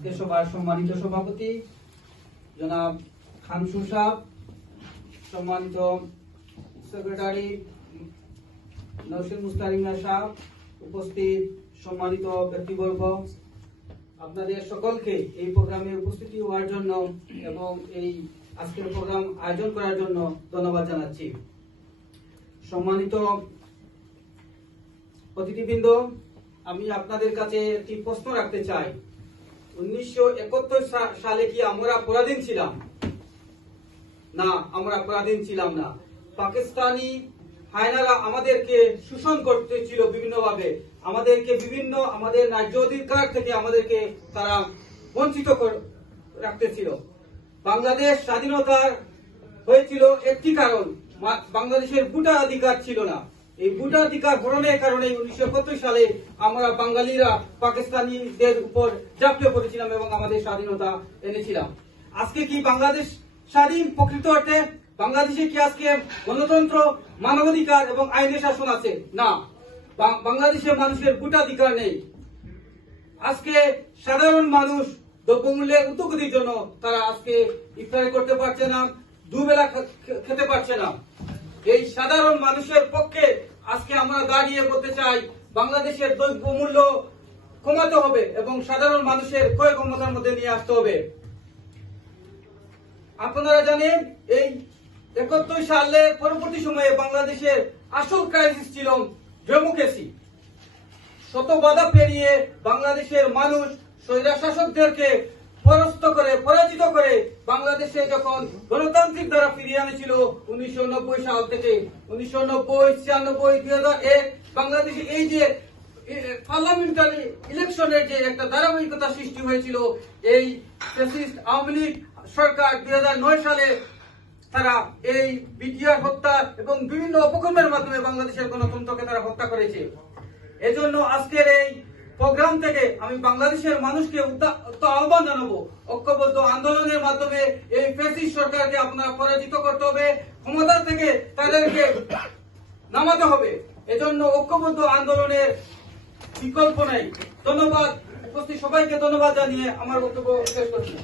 আজকে সবার সম্মানিত সভাপতি, জনাব খামসু সাহ, সম্মানিত সেক্রেটারি নসির মুস্তারিমা সাহ, উপস্থিত সম্মানিত ব্যক্তিবর্গ। আপনাদের সকলকে এই প্রোগ্রামে উপস্থিতি হওয়ার জন্য এবং এই আজকের প্রোগ্রাম আয়োজন করার জন্য ধন্যবাদ জানাচ্ছি। সম্মানিত অতিথিবৃন্দ, আমি আপনাদের কাছে একটি প্রশ্ন রাখতে চাই। উনিশশো একাত্তর সালে কি আমরা পরাধীন ছিলাম? না, আমরা পরাধীন ছিলাম না। পাকিস্তানি হায়নারা আমাদেরকে শোষণ করতে ছিল বিভিন্নভাবে। আমাদেরকে বিভিন্ন, আমাদের ন্যায্য অধিকার থেকে আমাদেরকে তারা বঞ্চিত রাখতেছিল। বাংলাদেশ স্বাধীনতার হয়েছিল একটি কারণ বাংলাদেশের বাংলাদেশের ভোটাধিকার ছিল না। এই ভোটাধিকার হরণের কারণে উনিশশো একাত্তর সালে আমরা বাঙালিরা পাকিস্তানিদের উপর ঝাঁপিয়ে পড়েছিলাম এবং আমাদের স্বাধীনতা এনেছিলাম। আজকে কি বাংলাদেশ স্বাধীন প্রকৃত অর্থে বাংলাদেশে কি আজকে গণতন্ত্র, মানবাধিকার এবং আইনের শাসন আছে? না। বাংলাদেশের মানুষের ভোটাধিকার নেই। আজকে সাধারণ মানুষ দ্রব্যমূল্যের উদ্যোগতির জন্য তারা আজকে ইফতারি করতে পারছে না, দুবেলা খেতে পারছে না। এই সাধারণ মানুষের পক্ষে আজকে আমরা দাঁড়িয়ে বলতে চাই, বাংলাদেশের দ্রব্যমূল্য কমাতে হবে এবং সাধারণ মানুষের ক্রয় ক্ষমতার মধ্যে নিয়ে আসতে হবে। আপনারা জানেন, এই একাত্তর সালের পরবর্তী সময়ে বাংলাদেশের আসল ক্রাইসিস ছিল ডেমোক্রেসি শত বাধা পেরিয়ে বাংলাদেশের মানুষ স্বৈরা শাসকদেরকে পরাস্ত করে, পরাজিত করে বাংলাদেশে যখন গণতান্ত্রিক দ্বারা ফিরিয়ে আনেছিল উনিশশো সাল থেকে, উনিশশো নব্বই, ছিয়ানব্বই হাজার বাংলাদেশে এই যে পার্লামেন্টারি ইলেকশনের যে একটা ধারাবাহিকতা সৃষ্টি হয়েছিল, এই আওয়ামী লীগ সরকার দুই হাজার নয় সালে তারা এই বিটিআর হত্যা এবং বিভিন্ন অপকর্মের মাধ্যমে বাংলাদেশের গণতন্ত্রকে তারা হত্যা করেছে। এজন্য আজকের এই প্রোগ্রাম থেকে আমি বাংলাদেশের মানুষকে আহ্বান জানাব। ঐক্যবদ্ধ আন্দোলনের মাধ্যমে এই ফেসি সরকারকে আপনারা পরাজিত করতে হবে। ক্ষমতা থেকে তাদেরকে নামাতে হবে। এজন্য ঐক্যবদ্ধ আন্দোলনের বিকল্প নেই। ধন্যবাদ। উপস্থিত সবাইকে ধন্যবাদ জানিয়ে আমার বক্তব্য শেষ করছি।